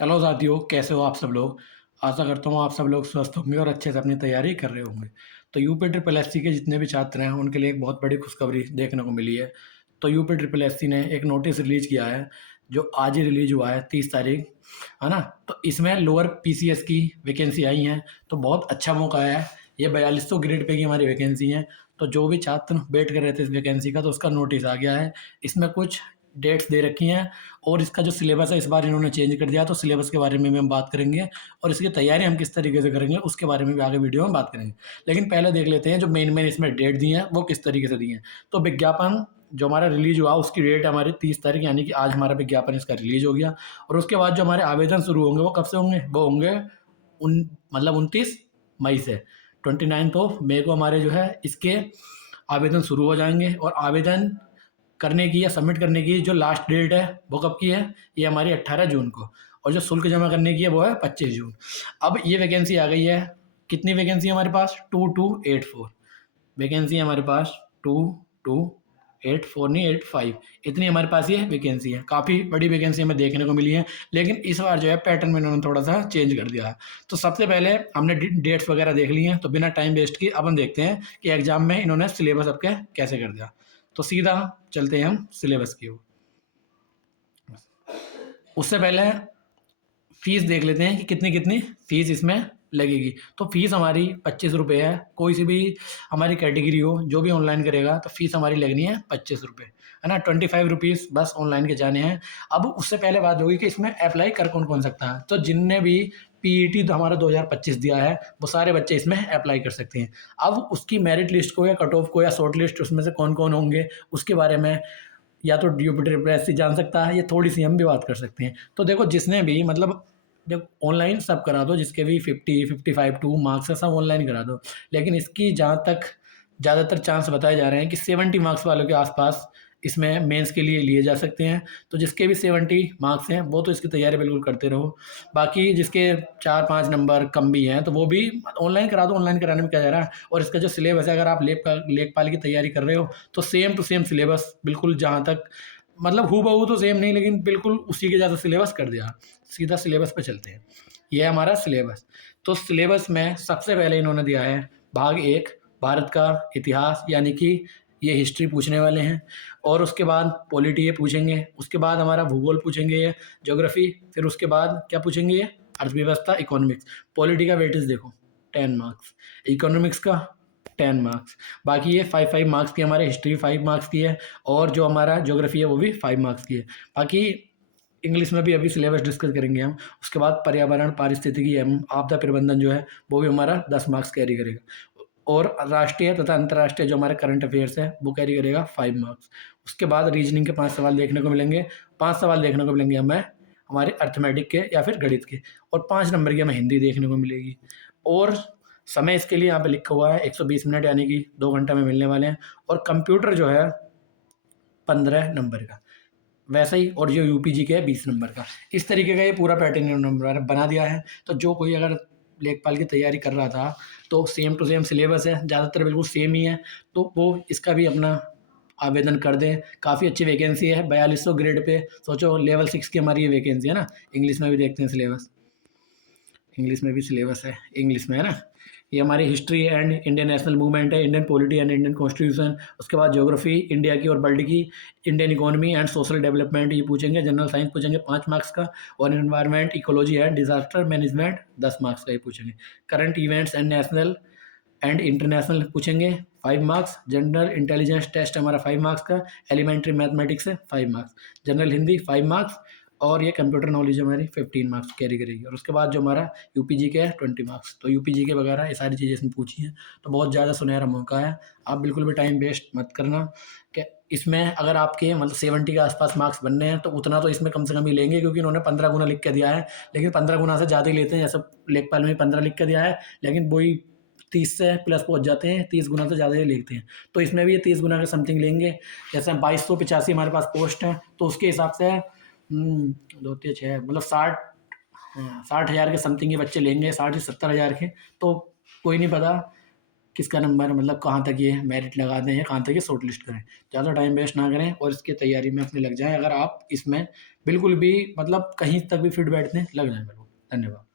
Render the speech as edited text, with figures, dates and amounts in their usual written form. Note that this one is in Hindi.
हेलो साथियों, कैसे हो आप सब लोग। आशा करता हूँ आप सब लोग स्वस्थ होंगे और अच्छे से अपनी तैयारी कर रहे होंगे। तो यूपी ट्रिपल एससी के जितने भी छात्र हैं उनके लिए एक बहुत बड़ी खुशखबरी देखने को मिली है। तो यूपी ट्रिपल एससी ने एक नोटिस रिलीज किया है, जो आज ही रिलीज हुआ है 30 तारीख, है ना। तो इसमें लोअर पीसीएस की वैकेंसी आई हैं। तो बहुत अच्छा मौका है। ये 4200 ग्रेड पे की हमारी वैकेंसी है। तो जो भी छात्र वेट कर रहे थे इस वैकेंसी का, तो उसका नोटिस आ गया है। इसमें कुछ डेट्स दे रखी हैं और इसका जो सिलेबस है इस बार इन्होंने चेंज कर दिया। तो सिलेबस के बारे में भी हम बात करेंगे और इसकी तैयारी हम किस तरीके से करेंगे उसके बारे में भी आगे वीडियो में बात करेंगे। लेकिन पहले देख लेते हैं जो मेन मेन इसमें डेट दी हैं वो किस तरीके से दी हैं। तो विज्ञापन जो हमारा रिलीज हुआ उसकी डेट हमारी 30 तारीख, यानी कि आज हमारा विज्ञापन इसका रिलीज हो गया। और उसके बाद जो हमारे आवेदन शुरू होंगे वो कब से होंगे, वो होंगे उन मतलब 29 मई से। 29 ऑफ मई को हमारे जो है इसके आवेदन शुरू हो जाएंगे। और आवेदन करने की या सबमिट करने की जो लास्ट डेट है वो कब की है, ये हमारी 18 जून को। और जो शुल्क जमा करने की है वो है 25 जून। अब ये वैकेंसी आ गई है। कितनी वैकेंसी है हमारे पास, 2284 वैकेंसी है हमारे पास। 2284 नहीं, 85, इतनी हमारे पास ये वैकेंसी है। काफ़ी बड़ी वैकेंसी हमें देखने को मिली है। लेकिन इस बार जो है पैटर्न में इन्होंने थोड़ा सा चेंज कर दिया है। तो सबसे पहले हमने डेट्स वगैरह देख ली हैं, तो बिना टाइम वेस्ट किए अपन देखते हैं कि एग्जाम में इन्होंने सिलेबस आपके कैसे कर दिया। तो सीधा चलते हैं हम सिलेबस की ओर। उससे पहले फीस देख लेते हैं कि कितनी कितनी फीस इसमें लगेगी। तो फीस हमारी 25 रुपये है। कोई सी भी हमारी कैटेगरी हो, जो भी ऑनलाइन करेगा तो फीस हमारी लगनी है 25 रुपये, है ना। 25 रुपीज़ बस ऑनलाइन के जाने हैं। अब उससे पहले बात होगी कि इसमें अप्लाई कर कौन कौन सकता है। तो जिनने भी पीईटी तो हमारा 2025 दिया है वो सारे बच्चे इसमें अप्लाई कर सकते हैं। अब उसकी मेरिट लिस्ट को या कट ऑफ को या शॉर्ट लिस्ट उसमें से कौन कौन होंगे उसके बारे में या तो यूपी प्रेस से जान सकता है, या थोड़ी सी हम भी बात कर सकते हैं। तो देखो, जिसने भी मतलब जब ऑनलाइन सब करा दो, जिसके भी 50 55 2 मार्क्स है सब ऑनलाइन करा दो। लेकिन इसकी जहाँ तक ज़्यादातर चांस बताए जा रहे हैं कि 70 मार्क्स वालों के आसपास इसमें मेंस के लिए लिए जा सकते हैं। तो जिसके भी 70 मार्क्स हैं वो तो इसकी तैयारी बिल्कुल करते रहो। बाकी जिसके 4 5 नंबर कम भी हैं तो वो भी ऑनलाइन करा दो। ऑनलाइन कराने में क्या जा रहा है। और इसका जो सिलेबस है, अगर आप लेखपाल की तैयारी कर रहे हो तो सेम टू सेम सिलेबस बिल्कुल, जहाँ तक मतलब हू बहू तो सेम नहीं, लेकिन बिल्कुल उसी के जैसा सिलेबस कर दिया। सीधा सिलेबस पे चलते हैं। ये है हमारा सिलेबस। तो सिलेबस में सबसे पहले इन्होंने दिया है भाग 1, भारत का इतिहास, यानी कि ये हिस्ट्री पूछने वाले हैं। और उसके बाद पॉलिटी ये पूछेंगे। उसके बाद हमारा भूगोल पूछेंगे, ये ज्योग्राफी। फिर उसके बाद क्या पूछेंगे, ये अर्थव्यवस्था, इकोनॉमिक्स। पॉलिटी का वेटेज देखो 10 मार्क्स, इकोनॉमिक्स का 10 मार्क्स। बाकी ये 5 5 मार्क्स की, हमारे हिस्ट्री 5 मार्क्स की है। और जो हमारा ज्योग्राफी है वो भी 5 मार्क्स की है। बाकी इंग्लिश में भी अभी सिलेबस डिस्कस करेंगे हम। उसके बाद पर्यावरण, पारिस्थितिकी एवं आपदा प्रबंधन जो है वो भी हमारा 10 मार्क्स कैरी करेगा। और राष्ट्रीय तथा अंतर्राष्ट्रीय जो हमारे करंट अफेयर्स है वो कैरी करेगा 5 मार्क्स। उसके बाद रीजनिंग के 5 सवाल देखने को मिलेंगे। 5 सवाल देखने को मिलेंगे हमें हमारे अर्थमेटिक के या फिर गणित के। और 5 नंबर की हमें हिंदी देखने को मिलेगी। और समय इसके लिए यहाँ पे लिखा हुआ है 120 मिनट, यानी कि 2 घंटा में मिलने वाले हैं। और कंप्यूटर जो है 15 नंबर का, वैसा ही। और जो यूपीजी के है 20 नंबर का। इस तरीके का ये पूरा पैटर्न इन्होंने बना दिया है। तो जो कोई अगर लेखपाल की तैयारी कर रहा था तो सेम टू सेम सिलेबस है, ज़्यादातर बिल्कुल सेम ही है। तो वो इसका भी अपना आवेदन कर दें। काफ़ी अच्छी वैकेंसी है 4200 ग्रेड पे। सोचो लेवल 6 की हमारी ये वैकेंसी है ना। इंग्लिश में भी देखते हैं सिलेबस। इंग्लिश में भी सिलेबस है, इंग्लिश में है ना। ये हमारी history and Indian national movement है, Indian polity and Indian constitution. उसके बाद ज्योग्राफी इंडिया की और वर्ल्ड की, Indian economy and social development ये पूछेंगे। जनरल साइंस पूछेंगे 5 मार्क्स का। और environment, ecology and disaster management 10 marks का ये पूछेंगे। Current events and national and international पूछेंगे 5 मार्क्स। जनरल इंटेलिजेंस टेस्ट हमारा 5 मार्क्स का। एलिमेंट्री मैथमेटिक्स है 5 मार्क्स। General Hindi 5 marks. और ये कंप्यूटर नॉलेज हमारी 15 मार्क्स कैरी करेगी। और उसके बाद जो हमारा यूपीजी के है 20 मार्क्स। तो यूपीजी के वगैरह ये सारी चीज़ें इसमें पूछी हैं। तो बहुत ज़्यादा सुनहरा मौका है। आप बिल्कुल भी टाइम वेस्ट मत करना कि इसमें अगर आपके मतलब 70 के आसपास मार्क्स बनने हैं तो उतना तो इसमें कम से कम ही लेंगे, क्योंकि इन्होंने 15 गुना लिख के दिया है। लेकिन 15 गुना से ज़्यादा ही लेते हैं। जैसे लेखपाल में 15 लिख के दिया है, लेकिन वही 30 से प्लस पहुंच जाते हैं। 30 गुना से ज़्यादा ही लिखते हैं। तो इसमें भी ये 30 गुना के समथिंग लेंगे। जैसे 2285 हमारे पास पोस्ट है, तो उसके हिसाब से 2 3 6 मतलब 60, हाँ 60 हज़ार के समथिंग ये बच्चे लेंगे, 60 से 70 हज़ार के। तो कोई नहीं पता, किसका नंबर मतलब कहाँ तक ये मेरिट लगा दें या कहाँ तक ये शॉर्ट लिस्ट करें। ज़्यादा टाइम वेस्ट ना करें और इसकी तैयारी में अपनी लग जाएँ। अगर आप इसमें बिल्कुल भी मतलब कहीं तक भी फिट बैठते हैं, लग जाएँ बिल्कुल। धन्यवाद।